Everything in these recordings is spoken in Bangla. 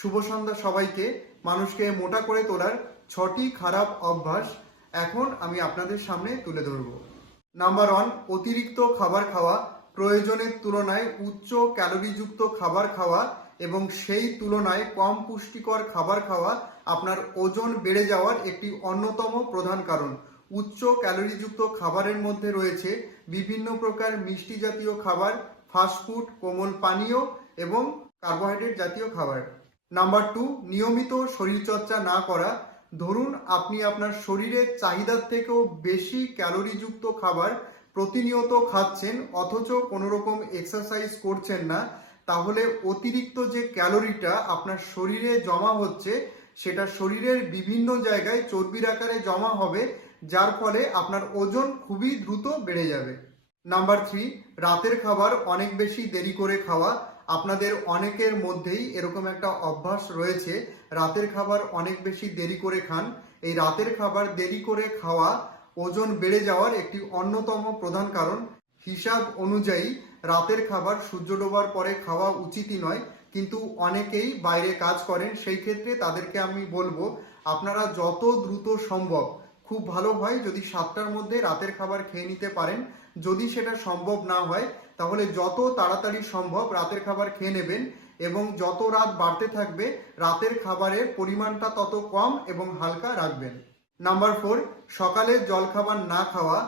শুভ সন্ধ্যা সবাইকে। মানুষকে মোটা করে তোলার ছটি খারাপ অভ্যাস এখন আমি আপনাদের সামনে তুলে ধরব। নাম্বার ওয়ান অতিরিক্ত খাবার খাওয়া। প্রয়োজনের তুলনায় উচ্চ ক্যালোরিযুক্ত খাবার খাওয়া এবং সেই তুলনায় কম পুষ্টিকর খাবার খাওয়া আপনার ওজন বেড়ে যাওয়ার একটি অন্যতম প্রধান কারণ। উচ্চ ক্যালোরিযুক্ত খাবারের মধ্যে রয়েছে বিভিন্ন প্রকার মিষ্টি জাতীয় খাবার ফাস্টফুড কোমল পানীয় এবং কার্বোহাইড্রেট জাতীয় খাবার। নাম্বার টু নিয়মিত শরীরচর্চা না করা। ধরুন, আপনি আপনার শরীরের চাহিদার থেকেও বেশি ক্যালোরিযুক্ত খাবার প্রতিনিয়ত খাচ্ছেন, অথচ কোনো রকম এক্সারসাইজ করছেন না, তাহলে অতিরিক্ত যে ক্যালোরিটা আপনার শরীরে জমা হচ্ছে, সেটা শরীরের বিভিন্ন জায়গায় চর্বির আকারে জমা হবে, যার ফলে আপনার ওজন খুবই দ্রুত বেড়ে যাবে। নাম্বার থ্রি রাতের খাবার অনেক বেশি দেরি করে খাওয়া। আপনাদের অনেকের মধ্যেই এরকম একটা অভ্যাস রয়েছে, রাতের খাবার অনেক বেশি দেরি করে খান। এই রাতের খাবার দেরি করে খাওয়া ওজন বেড়ে যাওয়ার একটি অন্যতম প্রধান কারণ। হিসাব অনুযায়ী রাতের খাবার সূর্য ডোবার পরে খাওয়া উচিতই নয়, কিন্তু অনেকেই বাইরে কাজ করেন, সেই ক্ষেত্রে তাদেরকে আমি বলব, আপনারা যত দ্রুত সম্ভব, খুব ভালো হয় যদি সাতটার মধ্যে রাতের খাবার খেয়ে নিতে পারেন। যদি সেটা সম্ভব না হয় তাহলে যত তাড়াতাড়ি সম্ভব রাতের খাবার খেয়ে নেবেন এবং যত রাত বাড়তে থাকবে, রাতের খাবারের পরিমাণটা তত কম এবং হালকা রাখবেন। নাম্বার ফোর, সকালে জলখাবার না খাওয়া।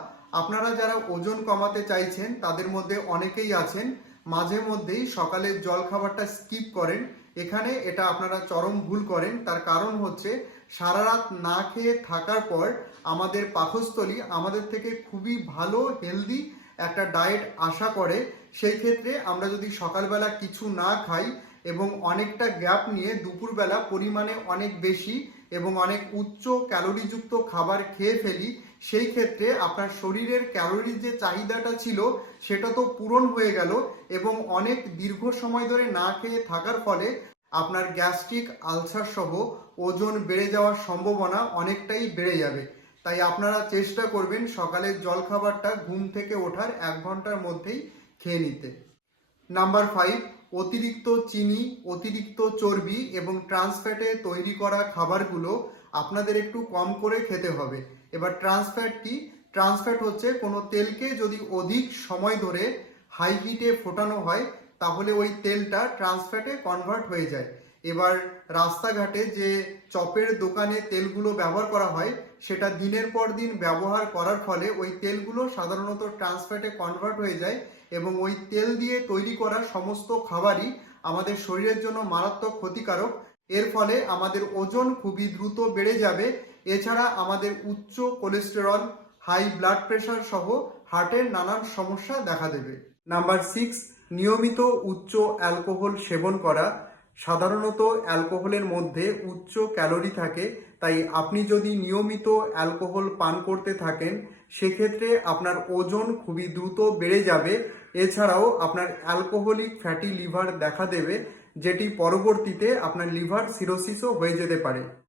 আপনারা যারা ওজন কমাতে চাইছেন, তাদের মধ্যে অনেকেই আছেন। মাঝে মধ্যেই সকালের জলখাবারটা স্কিপ করেন। এখানে এটা আপনারা চরম ভুল করেন। তার কারণ হচ্ছে, সারা রাত না খেয়ে থাকার পর আমাদের পাকস্থলী আমাদের থেকে খুবই ভালো, হেলদি একটা ডায়েট আশা করে, সেই ক্ষেত্রে আমরা যদি সকালবেলা কিছু না খাই এবং অনেকটা গ্যাপ নিয়ে দুপুরবেলা পরিমাণে অনেক বেশি এবং অনেক উচ্চ ক্যালোরিযুক্ত খাবার খেয়ে ফেলি, সেই ক্ষেত্রে আপনার শরীরের ক্যালোরির যে চাহিদাটা ছিল, সেটা তো পূরণ হয়ে গেল এবং অনেক দীর্ঘ সময় ধরে না খেয়ে থাকার ফলে আপনার গ্যাস্ট্রিক আলসার সহ ওজন বেড়ে যাওয়ার সম্ভাবনা অনেকটাই বেড়ে যাবে। তাই আপনারা চেষ্টা করবেন সকালের জলখাবারটা ঘুম থেকে ওঠার এক ঘণ্টার মধ্যেই খেয়ে নিতে। নাম্বার ফাইভ অতিরিক্ত চিনি, অতিরিক্ত চর্বি এবং ট্রান্সফ্যাটে তৈরি করা খাবারগুলো আপনাদের একটু কম করে খেতে হবে। এবার ট্রান্সফ্যাট কি? ট্রান্সফ্যাট হচ্ছে কোনো তেলকে যদি অধিক সময় ধরে হাই হিটে ফোটানো হয়, তাহলে ওই তেলটা ট্রান্সফ্যাটে কনভার্ট হয়ে যায়। এবার রাস্তাঘাটে যে চপের দোকানে তেলগুলো ব্যবহার করা হয়, সেটা দিনের পর দিন ব্যবহার করার ফলে ওই তেলগুলো সাধারণত ট্রান্সফ্যাটে কনভার্ট হয়ে যায় এবং ওই তেল দিয়ে তৈরি করা সমস্ত খাবারই আমাদের শরীরের জন্য মারাত্মক ক্ষতিকারক। এর ফলে আমাদের ওজন খুবই দ্রুত বেড়ে যাবে। এছাড়া আমাদের উচ্চ কোলেস্টেরল, হাই ব্লাড প্রেশার সহ হার্টের নানান সমস্যা দেখা দেবে। নাম্বার সিক্স, নিয়মিত উচ্চ অ্যালকোহল সেবন করা। সাধারণত অ্যালকোহলের মধ্যে উচ্চ ক্যালোরি থাকে, তাই আপনি যদি নিয়মিত অ্যালকোহল পান করতে থাকেন, সেক্ষেত্রে আপনার ওজন খুবই দ্রুত বেড়ে যাবে। এছাড়াও আপনার অ্যালকোহলিক ফ্যাটি লিভার দেখা দেবে, যেটি পরবর্তীতে আপনার লিভার সিরোসিসও হয়ে যেতে পারে।